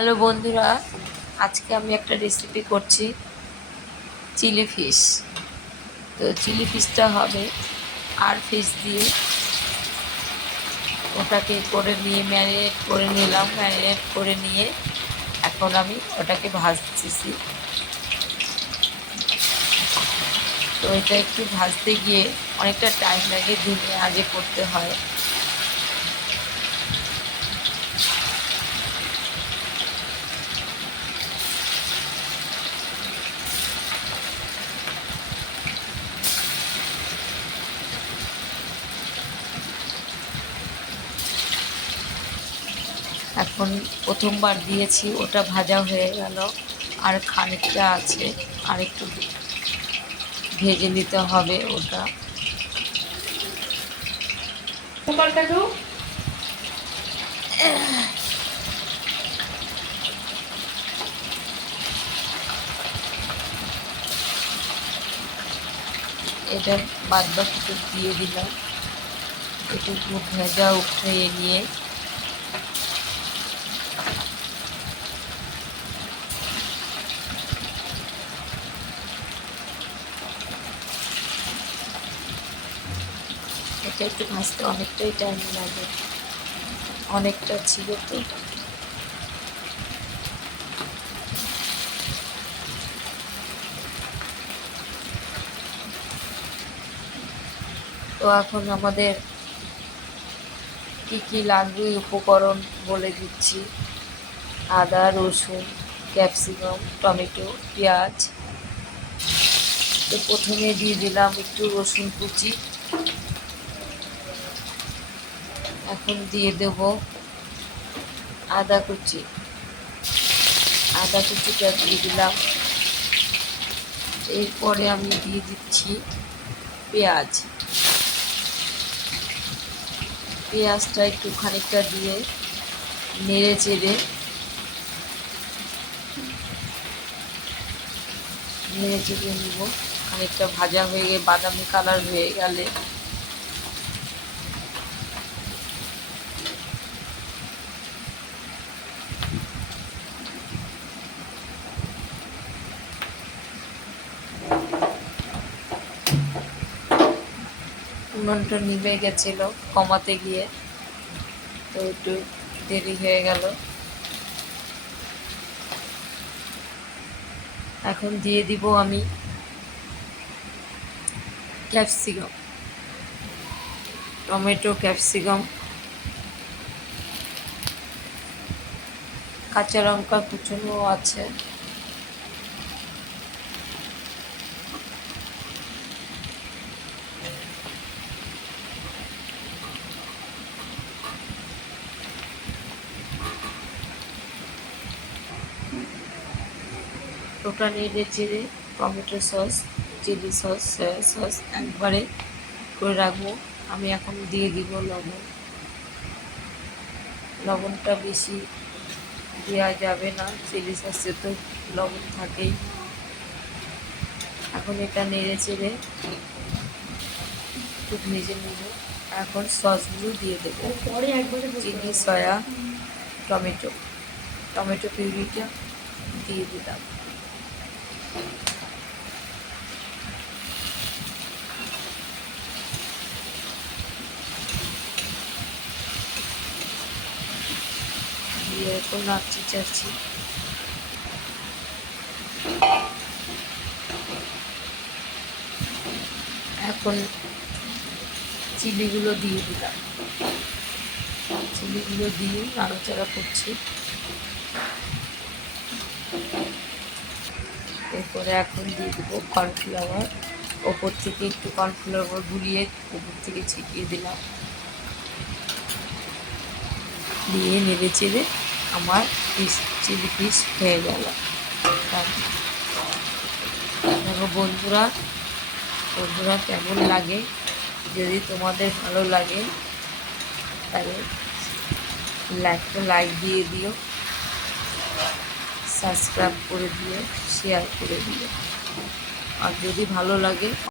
Hello বন্ধুরা, আজকে আমি একটা রেসিপি করছি চিলি ফিশ। তো চিলি ফিশটা হবে আর ফিশ দিয়ে, ওটাকে করে নিয়ে ম্যারিনেট করে নিয়ে এখন আমি ওটাকে ভাজতেছি। তো এটা একটু ভাজতে গিয়ে অনেকটা টাইম লাগে, ধুয়ে আজে করতে হয়। এখন প্রথমবার দিয়েছি, ওটা ভাজা হয়ে গেল, আর খানিকটা আছে, আর একটু ভেজে নিতে হবে ওটা। এটা বাদ বাকিটুকু দিয়ে দিলাম, এটুকু ভেজা উঠিয়ে নিয়ে এটা একটু ভাজতে অনেকটাই টাইম লাগে, অনেকটা ছিল তো। তো এখন আমাদের কী কী লাগবে উপকরণ বলে দিচ্ছি: আদা, রসুন, ক্যাপসিকাম, টমেটো, পেঁয়াজ। তো প্রথমে দিয়ে দিলাম একটু রসুন কুচি, এখন দিয়ে দেব আদা কুচি, আদা কুচিটা দিয়ে দিলাম। এরপরে আমি দিয়ে দিচ্ছি পেঁয়াজ, পেঁয়াজটা একটু খানিকটা দিয়ে নেড়ে চেড়ে নিব। খানিকটা ভাজা হয়ে গিয়ে বাদামি কালার হয়ে গেলে উনুনটা নিভে গেছিলো কমাতে গিয়ে, তো একটু দেরি হয়ে গেল। এখন দিয়ে দিব আমি ক্যাপসিকাম, টমেটো, ক্যাপসিকাম, কাঁচা লঙ্কা কুচনো আছে। ওটা নেড়ে চেড়ে tomato sauce, chilli sauce, soya sauce একবারে করে রাখবো। আমি এখন দিয়ে দিব লবণ। লবণটা বেশি দেওয়া যাবে না, চিলি সসে তো লবণ থাকেই। এখন এটা নেড়ে চেড়ে একটু ভেজে নেব। এখন সসগুলো দিয়ে দেবো, চিলি, সয়া, টমেটো, টমেটো পিউরিটা দিয়ে দিলাম। দিয়ে এখন নাড়ছি চাড়ছি। এখন চিলিগুলো দিয়ে দিলাম, চিলিগুলো দিয়ে নাড়াচাড়া করছি। এরপরে এখন দিয়ে দেবো কর্নফ্লাওয়ার, ওপর থেকে একটু কর্নফ্লাওয়ার গুলিয়ে ওপর থেকে ছিটিয়ে দিলাম। দিয়ে নেড়ে চেড়ে আমার চিলি ফিশ হয়ে গেল। দেখো বন্ধুরা কেমন লাগে, যদি তোমাদের ভালো লাগে তাহলে লাইক দিয়ে দিও, সাবস্ক্রাইব করে দিও, শেয়ার করে দিও। আর যদি ভালো লাগে